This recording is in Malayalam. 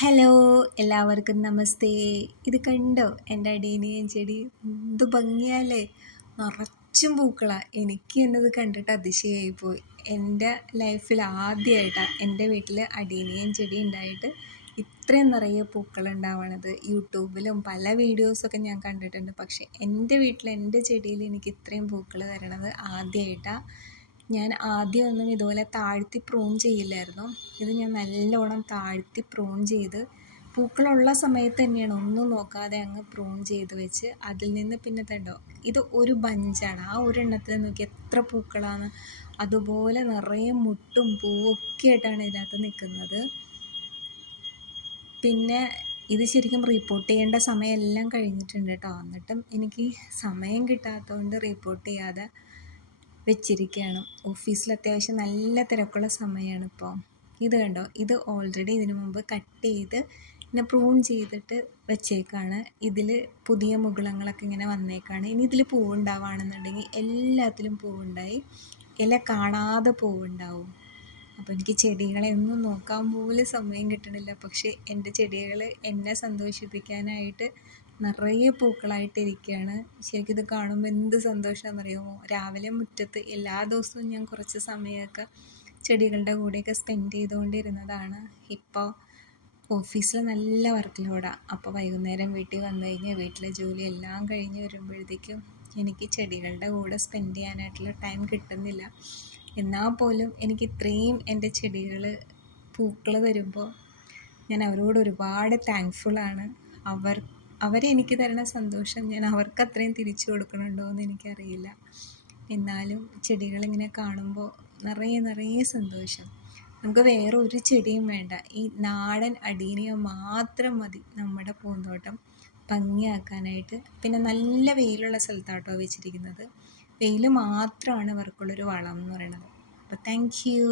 ഹലോ, എല്ലാവർക്കും നമസ്തേ. ഇത് കണ്ടോ എൻ്റെ അടീനിയം ചെടി? എന്ത് ഭംഗിയാല്ലേ! നിറച്ചും പൂക്കളാ. എനിക്ക് എന്നത് കണ്ടിട്ട് അതിശയായിപ്പോയി. എൻ്റെ ലൈഫിൽ ആദ്യമായിട്ടാണ് എൻ്റെ വീട്ടിൽ അടീനിയം ചെടി ഉണ്ടായിട്ട് ഇത്രയും നിറയെ പൂക്കളുണ്ടാവണത്. യൂട്യൂബിലും പല വീഡിയോസൊക്കെ ഞാൻ കണ്ടിട്ടുണ്ട്. പക്ഷേ എൻ്റെ വീട്ടിൽ എൻ്റെ ചെടിയിൽ എനിക്ക് ഇത്രയും പൂക്കൾ തരണത് ആദ്യമായിട്ടാണ്. ഞാൻ ആദ്യമൊന്നും ഇതുപോലെ താഴ്ത്തി പ്രൂൺ ചെയ്യില്ലായിരുന്നു. ഇത് ഞാൻ നല്ലോണം താഴ്ത്തി പ്രൂൺ ചെയ്ത് പൂക്കളുള്ള സമയത്ത് തന്നെയാണ് ഒന്നും നോക്കാതെ അങ്ങ് പ്രൂൺ ചെയ്ത് വെച്ച് അതിൽ നിന്ന് പിന്നെ തണ്ടോ ഇത് ഒരു ബഞ്ചാണ്. ആ ഒരെണ്ണത്തിൽ നോക്കി എത്ര പൂക്കളാണ്. അതുപോലെ നിറയെ മുട്ടും പൂവൊക്കെ ആയിട്ടാണ് ഇതിനകത്ത് നിൽക്കുന്നത്. പിന്നെ ഇത് ശരിക്കും റിപ്പോർട്ട് ചെയ്യേണ്ട സമയമെല്ലാം കഴിഞ്ഞിട്ടുണ്ട് കേട്ടോ. എന്നിട്ടും എനിക്ക് സമയം കിട്ടാത്തതുകൊണ്ട് റിപ്പോർട്ട് ചെയ്യാതെ വെച്ചിരിക്കുകയാണ്. ഓഫീസിൽ അത്യാവശ്യം നല്ല തിരക്കുള്ള സമയമാണ് ഇപ്പോൾ. ഇത് കണ്ടോ, ഇത് ഓൾറെഡി ഇതിനു മുമ്പ് കട്ട് ചെയ്ത് പിന്നെ പ്രൂൺ ചെയ്തിട്ട് വെച്ചേക്കാണ്. ഇതിൽ പുതിയ മുകുളങ്ങളൊക്കെ ഇങ്ങനെ വന്നേക്കാണ്. ഇനി ഇതിൽ പൂവുണ്ടാവുകയാണെന്നുണ്ടെങ്കിൽ എല്ലാത്തിലും പൂവുണ്ടായി, ഇല കാണാതെ പൂവുണ്ടാവും. അപ്പോൾ എനിക്ക് ചെടികളെ ഒന്നും നോക്കാൻ പോലും സമയം കിട്ടണില്ല. പക്ഷേ എൻ്റെ ചെടികൾ എന്നെ സന്തോഷിപ്പിക്കാനായിട്ട് നിറയെ പൂക്കളായിട്ടിരിക്കുകയാണ്. ശരിക്കും ഇത് കാണുമ്പോൾ എന്ത് സന്തോഷമാണെന്നറിയാമോ? രാവിലെ മുറ്റത്ത് എല്ലാ ദിവസവും ഞാൻ കുറച്ച് സമയമൊക്കെ ചെടികളുടെ കൂടെയൊക്കെ സ്പെൻഡ് ചെയ്തുകൊണ്ടിരുന്നതാണ്. ഇപ്പോൾ ഓഫീസിൽ നല്ല വർക്ക് ലോഡാണ്. അപ്പോൾ വൈകുന്നേരം വീട്ടിൽ വന്നു കഴിഞ്ഞാൽ വീട്ടിലെ ജോലി എല്ലാം കഴിഞ്ഞ് വരുമ്പോഴത്തേക്കും എനിക്ക് ചെടികളുടെ കൂടെ സ്പെൻഡ് ചെയ്യാനായിട്ടുള്ള ടൈം കിട്ടുന്നില്ല. എന്നാൽ പോലും എനിക്ക് ഇത്രയും എൻ്റെ ചെടികൾ പൂക്കൾ തരുമ്പോൾ ഞാൻ അവരോട് ഒരുപാട് താങ്ക്ഫുള്ളാണ്. അവരെനിക്ക് തരുന്ന സന്തോഷം ഞാൻ അവർക്ക് അത്രയും തിരിച്ചു കൊടുക്കണുണ്ടോ എന്ന് എനിക്കറിയില്ല. എന്നാലും ചെടികളിങ്ങനെ കാണുമ്പോൾ നിറയെ സന്തോഷം. നമുക്ക് വേറെ ഒരു ചെടിയും വേണ്ട, ഈ നാടൻ അടീനിയം മാത്രം മതി നമ്മുടെ പൂന്തോട്ടം ഭംഗിയാക്കാനായിട്ട്. പിന്നെ നല്ല വെയിലുള്ള സ്ഥലത്താട്ടോ വെച്ചിരിക്കുന്നത്. വെയിൽ മാത്രമാണ് അവർക്കുള്ളൊരു വളം എന്ന് പറയുന്നത്. അപ്പോൾ താങ്ക് യു.